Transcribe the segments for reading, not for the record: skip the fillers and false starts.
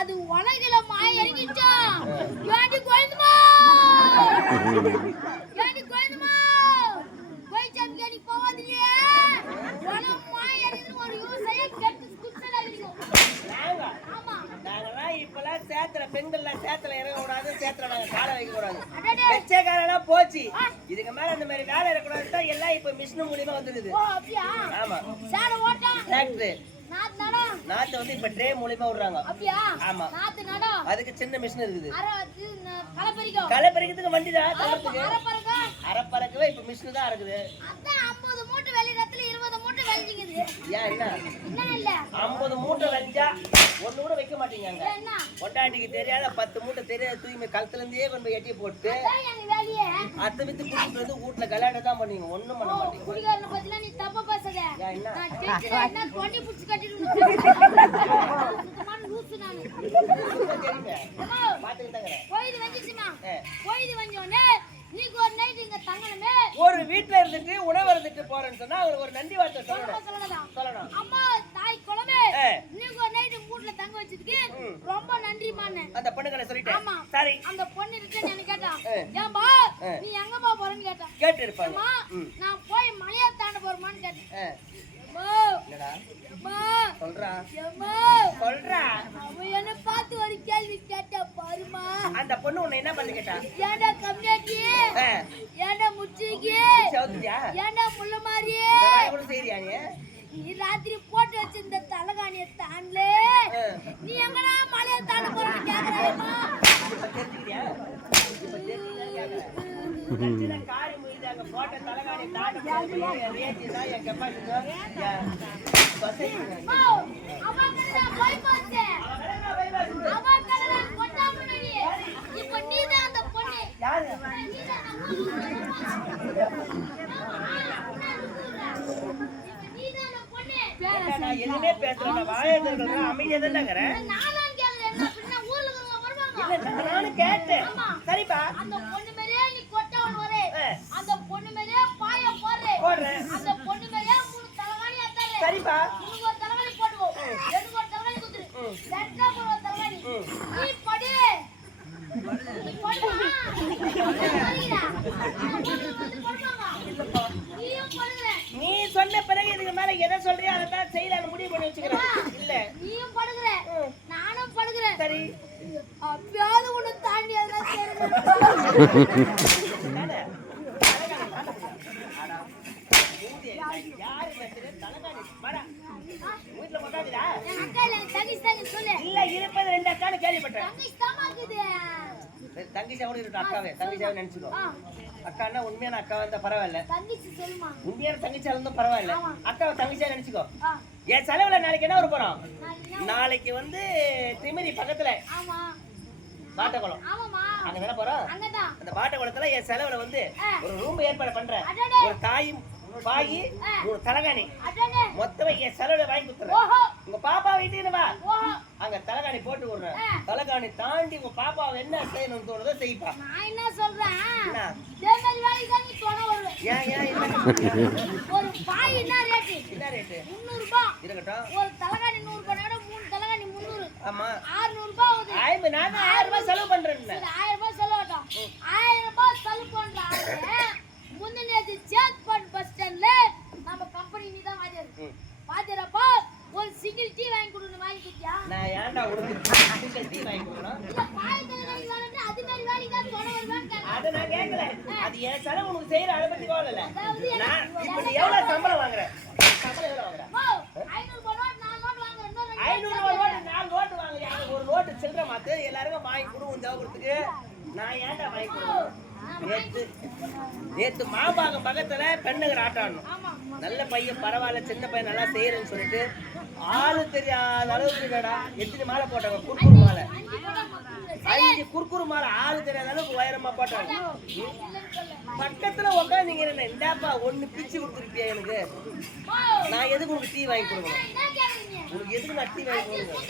அது உலகில மாய இறங்கிச்சா ஏண்டி கோயந்துமா ஏண்டி கோயந்துமா கோயிச்சாம் கேடி போவாதில்லையே உலக மாய இறங்கி ஒரு யூஸையே கெட்டு குச்சல அடிக்கும் ஆமா நாங்கலாம் இப்பலாம் சேத்துல பெண்கள்லாம் சேத்துல இறங்க கூடாது சேத்துல நாங்க காலை வைக்க கூடாது வெச்ச காலெல்லாம் போச்சு இதுக்கு மேல இந்த மாதிரி வேலை இருக்கக்கூடாது தான் எல்லாம் இப்ப மிஷின் மூலியமா வந்துடுது ஓ அப்படியா ஆமா சாட ஓட்டா டிராக்டர் நாத்து வந்து இப்ப ட்ரே மூலியமா விடுறாங்க அப்படியா ஆமா நாத்து நட அதுக்கு சின்ன மிஷின் இருக்குது களை பறிக்கிறதுக்கு வண்டி தான் அரப்பறக்கவே இப்ப மிஷின் தான் இருக்குது அதான் 50 மூட்டை வெளியிடத்துல 20 மூட்டை வெளிஞ்சிங்குது ஏன் என்ன இல்ல 50 மூட்டை வெஞ்சா ஒண்ணு கூட வைக்க மாட்டீங்க பொண்டாட்டிக்கு தெரியாத 10 மூட்டை தெரியாத தூய்மை கழுத்துல இருந்தே கொண்டு போய் எட்டி போட்டு அத்தை வித்து குடிச்சிட்டு வந்து வீட்டுல கல்யாணம் தான் பண்ணுவீங்க ஒண்ணும் பண்ண மாட்டீங்க குடிகாரனை பத்தில நீ தப்பா பேசாத என்ன கொண்டி புடிச்சு கட்டிட்டு சுத்தமான லூசு நானு கோயில் வந்துச்சுமா கோயில் வந்தோடனே நீங்க ஒரு நைட் இங்க தங்கணுமே ஒரு வீட்டுல இருந்துட்டு உணவு இருந்துட்டு போறேன்னு சொன்னா அவருக்கு ஒரு நன்றி வார்த்தை சொல்லணும் அம்மா தாய் குலமே நீங்க ஒரு நைட் வீட்டுல தங்க வச்சதுக்கு ரொம்ப நன்றிமான்னு அந்த பொண்ணுகளை சொல்லிட்டேன் ஆமா சரி அந்த பொண்ணு இருக்கு என்ன கேட்டா ஏம்பா நீ எங்கம்மா போறேன்னு கேட்டா கேட்டு இருப்பாங்க நான் போய் மலையா தாண்ட போறமான்னு கேட்டேன் என்ன பார்த்து ஒரு கேள்வி கேட்டா பாருமா அந்த பொண்ணு உன்னை என்ன பண்ணி கேட்டா ஏண்டா கம்மியாக்கி ஏண்டா முச்சிக்கி ஏண்டா முள்ள மாதிரியே நீ ராத்திரி போட்டு வச்சிருந்த தலகாணிய தாண்டலே நீ எங்கடா மலைய தாண்ட போறன்னு கேக்குறாயம்மா காரி முடிஞ்சாங்க போட்ட தலகாணி தாண்ட ரேஞ்சிதான் என் கெப்பாசிட்டி அவ கண்ணா போய் பாத்து அவ கண்ணா கொட்டா முன்னாடி இப்ப நீதான் அந்த பொண்ணு யாரு நீதான் அந்த பொண்ணு நான் எதுவுமே பேசுறேன் வாயத்துல அமைதியா தான் இருக்கிறேன் நானும் கேக்குறேன் என்ன பின்ன ஊர்ல இருக்கவங்க வருவாங்க இல்ல நானும் கேட்டேன் சரிப்பா அந்த பொண்ணு மேலே நீ கொட்டவன் வரே அந்த பொண்ணு மேலே பாய போடுறேன் அந்த பொண்ணு மேலே 3 தலகாணி அத்தாரே சரிப்பா நீ ஒரு தலகாணி போடுவோ ரெண்டு ஒரு தலகாணி குத்துரு செட்டா ஒரு தலகாணி நீ படி நீ படுமா நீ சொன்ன பிறகு இதுக்கு மேல எதை சொல்றியோ அதை தான் செய்யலாம் முடிவு பண்ணி வச்சுக்கிறேன் இல்ல நீயும் படுகிற நானும் படுகிறேன் சரி அப்பயாவது உன்னை தாண்டி அதெல்லாம் தங்கிச்சா கூட இருக்கட்டும் அக்காவே தங்கிச்சாவே நினைச்சுக்கோ அக்கான்னா உண்மையான அக்காவா இருந்தா பரவாயில்ல உண்மையான தங்கிச்சா இருந்தா பரவாயில்ல அக்காவை தங்கிச்சா நினைச்சுக்கோ என் செலவுல நாளைக்கு என்ன ஒரு போறோம் நாளைக்கு வந்து திமிரி பக்கத்துல பாட்டகுளம் அங்க தானே போறோம் அந்த பாட்டகுளத்துல என் செலவுல வந்து ஒரு ரூம் ஏற்பாடு பண்றேன் ஒரு தாயும் பாயி ஒரு தலகாணி மொத்தமா என் செலவுல வாங்கி கொடுத்துறேன் உங்க பாப்பா வீட்டுக்கு வா அங்க தலகாணி போட்டு விடுறேன் தலகாணி தாண்டி உங்க பாப்பாவை என்ன செய்யணும்னு தோணுதோ செய்ப்பா நான் என்ன சொல்றேன் ஒரு பாய் என்ன ரேட்டு 300 ரூபாய் இருக்கட்டும் ஒரு தலகாணி 100 ரூபாயோட 3 தலகாணி 300 ஆமா 600 ரூபாய் ஆகுது நான் 1000 ரூபாய் செலவு பண்றேன் 1000 ரூபாய் செலவு ஆட்டம் 1000 ரூபாய் செலவு பண்றாங்க முன்னேஜி சேத்பட் பஸ் ஸ்டாண்ட்ல நம்ம கம்பெனி நீ தான் வாஜரப்பா ஒரு சிங்கிள் டீ வாங்கி கொடுன்னு வாங்கி கொடுத்தியா நான் ஏன்டா உனக்கு சிங்கிள் டீ வாங்கி கொடுறேன் இல்ல பாய் தலகாணி வாங்கறது அது மாதிரி வேலைக்கு தான் போன வருவாங்க அத நான் கேக்கல அது ஏன் செலவு உனக்கு செய்யற அத பத்தி கவலை இல்ல நான் இப்போ நீ எவ்வளவு சம்பளம் வாங்குற சம்பளம் எவ்வளவு வாங்குற 500 ரூபாய் நோட் 4 நோட் வாங்குறேன் 500 ரூபாய் நோட் 4 நோட் வாங்குறியா ஒரு நோட் சில்லற மாத்து எல்லாரும் வாங்கி கொடுவும் தேவறதுக்கு நான் ஏன்டா வாங்கி கொடுறேன் நேத்து மாபாகம் பக்கத்துல பெண்ணுக்கு ஆட்டாடணும் நல்ல பையன் பரவாயில்ல சின்ன பையன் நல்லா செய்யறேன்னு சொல்லிட்டு ஆளு தெரியாத அளவுக்கு இல்லடா எத்தனை மாலை போட்டாங்க குறுக்குறு மாலை 5 குறுக்குறு மாலை ஆளு தெரியாத அளவுக்கு உயரமா போட்டாங்க பக்கத்துல உட்காந்தீங்க இந்தாப்பா ஒண்ணு பிச்சு கொடுத்துருப்பியா எனக்கு நான் எதுக்கு உனக்கு டீ வாங்கி கொடுக்கணும் உனக்கு எதுக்கு நான் டீ வாங்கி கொடுக்கணும்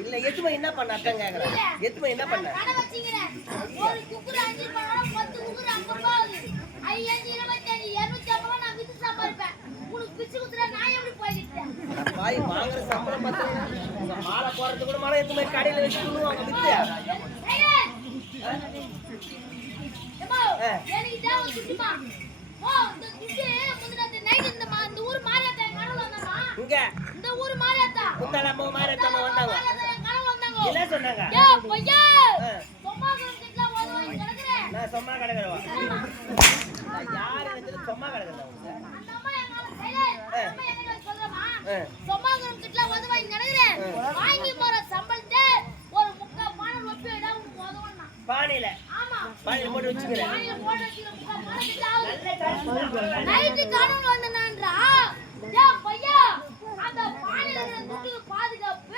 இல்ல எத்துமா என்ன பண்ண அக்கா கேக்குறேன் எத்துமா என்ன பண்ண ஒரு குக்குற 5 ரூபாய் 10 குக்குற 50 ரூபாய் 5 மாலை போறது கூட மாலை எடுத்து போய் கடையில வச்சு சொல்லுவாங்க வித்து. ஏம்மா, எனக்கு தேவை துட்டுமா. ஓ, இந்த துட்டு முந்தினத்து நைட் இந்த ஊர் மாரியாத்தா என் கனவுல வந்தாமா. இங்க இந்த ஊர் மாரியாத்தா. குத்தாலம்மா மாரியாத்தா வந்தாங்க. மாரியாத்தா என் கனவுல வந்தாங்க. என்ன சொன்னாங்க? ஏய் பையா, சும்மா கிட்ட ஓடுவாங்க கிடக்குறேன். நான் சும்மா கிடக்குறவா. நான் யார் எனக்கு சும்மா கிடக்குறதா? அந்த அம்மா எங்க சைலண்ட். அம்மா எங்க சொல்றமா? சும்மா கிட்ட ஓடுவாங்க கிடக்குறேன். வாங்கி போற சம்பளத்தை ஒரு முக்கா பானை ரொப்பி இடம் உனக்கு உதவனா. பானையில. ஆமா. பானையில போட்டு வச்சுக்கிறேன். பானையில போட்டு வச்சுக்கிற முக்கா பானை கிட்ட ஆகுது. நல்ல காசு. நைட்டு கனவுல வந்தனான்றா. ஏய் பையா, அந்த பானையில இருக்கிற துட்டுக்கு பாதுகாப்பு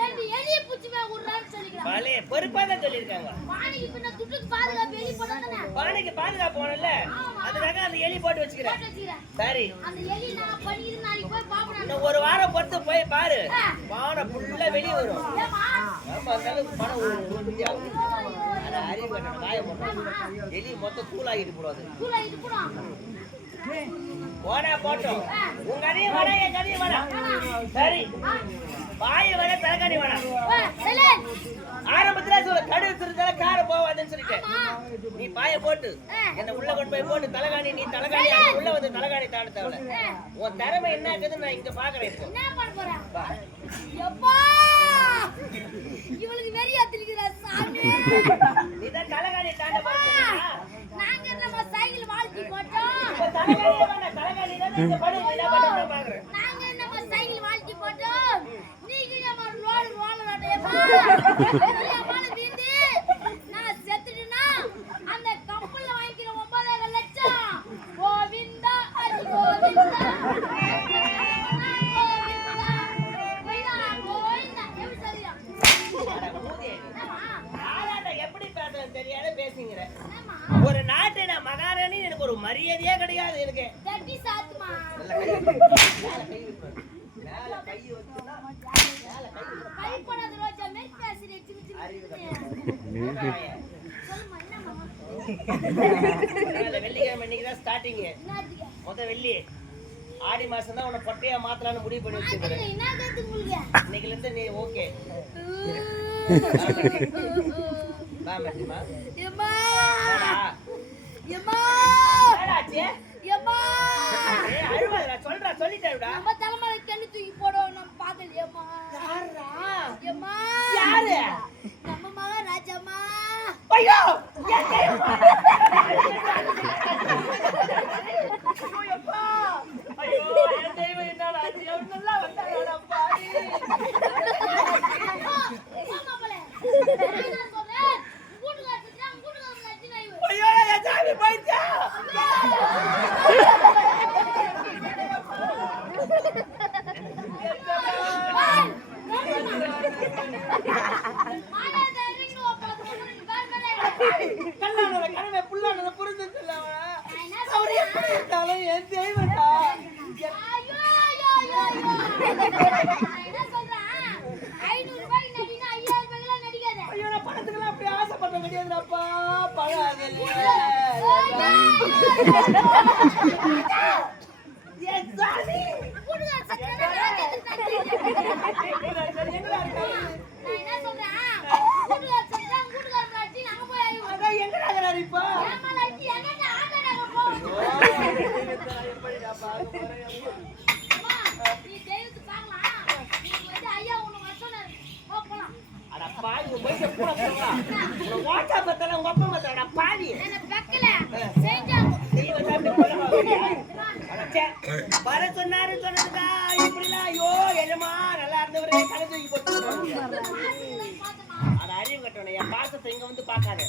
ரெண்டு எலிய புடிச்சுமே உடுறான்னு சொல்லிக்கிறான். பாலே பொறுப்பாதான் சொல்லிருக்காங்க. பானைக்கு பின்ன துட்டுக்கு பாதுகாப்பு எலி போடுறதானே. பானைக்கு பாதுகாப்பு போனல. அதுக்காக அந்த எலி போட்டு வச்சுக்கிறேன். போட்டு வச்சுக்கிறேன். சரி. அந்த எலி நான் பண்ணிட்டு நாளைக்கு போய் பாப்பறேன். இன்னும் ஒரு வாரம் பொறுத்து போய் பாரு. பானை ஃபுல்லா வெளிய வரும். ஏமா? ஆமா அந்த அளவுக்கு பானை உருப்படியா வரும். அத அறிவு கட்டணும் காய போடணும். எலி மொத்த தூளாகிட்டு போறது. தூளாயிட்டு போறான். ஓடா போட்டோம். உங்க கதையை வேணா என் கதையை வேணா. சரி. பாய வேணா தலைகாணி வேணா. சைலண்ட். ஆரம்பத்துல சொல்ல கடு திருந்தால கார போவாதுன்னு சொல்லிட்டேன். நீ பாய போட்டு என்ன உள்ள கொண்டு போய் போட்டு தலைகாணி நீ தலைகாணி உள்ள வந்து தலைகாணி தாண்ட தேவல. உன் திறமை என்ன இருக்குதுன்னு நான் இங்க பாக்குறேன் இப்போ. என்ன பண்ண போற? எப்பா! இவளுக்கு வெறி ஏத்திக்கிறா சாமி. நீ தான் தலைகாணி தாண்ட போறியா? நாங்க நம்ம சைக்கிள் வாழ்த்தி போட்டோம். இப்ப தலைகாணி வேணா தலைகாணி தான் இந்த படு என்ன பண்ணனும் பாக்குறேன். நாங்க நம்ம சைக்கிள் வாழ்த்தி போட்டோம். நீங்க நம்ம ரோல் அடையமா. நீ வீந்து நான் செத்துட்டேனா அந்த கப்பல்ல வாங்கிக்கிற 9 லட்சம் கோவிந்தா ஹரி கோவிந்தா. தெரியாத பேசுங்கிற ஒரு நாட்டு நான் மகாராணி எனக்கு ஒரு மரியாதையே கிடையாது எனக்கு. தட்டி சாத்துமா. கை போடாத ரோஜா மேல் பேசுறே சின்ன சின்ன. சொல்லுமா என்னமா? வெள்ளிக்கிழமை இன்னைக்கு தான் ஸ்டார்டிங். என்னதுக்கு? முத வெள்ளி ஆடி மாசம் தான் உன்னை பொட்டையா மாத்தலாம்னு முடிவு பண்ணி வச்சிருக்கேன். என்ன கேட்டு உங்களுக்கு? இன்னைக்குல இருந்து நீ ஓகே. பாமட்டிமா. எம்மா! எம்மா! என்னடாச்சு? எம்மா! ஏய் அழுவாதடா சொல்றா சொல்லிட்டேடா. நம்ம தலைமையில கண்ணு தூக்கி போடுவோம் நம்ம பாக்கலையேம்மா. யாரா? எம்மா! யாரு? நம்ம மகாராஜாம்மா. ஐயோ! ஐயோ என் தெய்வம் என்னடா ஆச்சு? அவன் நல்லா வந்தாடா பாவி. ஐயோ என் சாமி போயிடுச்சா? கண்ணானோட கனவை புல்லானோட புரிஞ்சு சொல்லாம அவர் எப்படி இருந்தாலும் என் தெய்வம்டா. ஐயோ நான் பணத்துக்கெல்லாம் அப்படி ஆசைப்பட முடியாதுடாப்பா. பழம் என் சாமி எங்கடாகிறாரு இப்போ? அட பாவி உன் வயசை கூட போடா. உன் வாட்டா பத்தல உங்க அப்பா பத்தல பாவி. தெய்வம் சாமி போடா. அடச்சே வர சொன்னாரு சொன்னதுடா இப்படிலாம் ஐயோ எஜமா நல்லா இருந்தவரே கலை தூக்கி போட்டு. அட அறிவு கட்டணும் என் பாசத்தை இங்க வந்து பார்க்காத.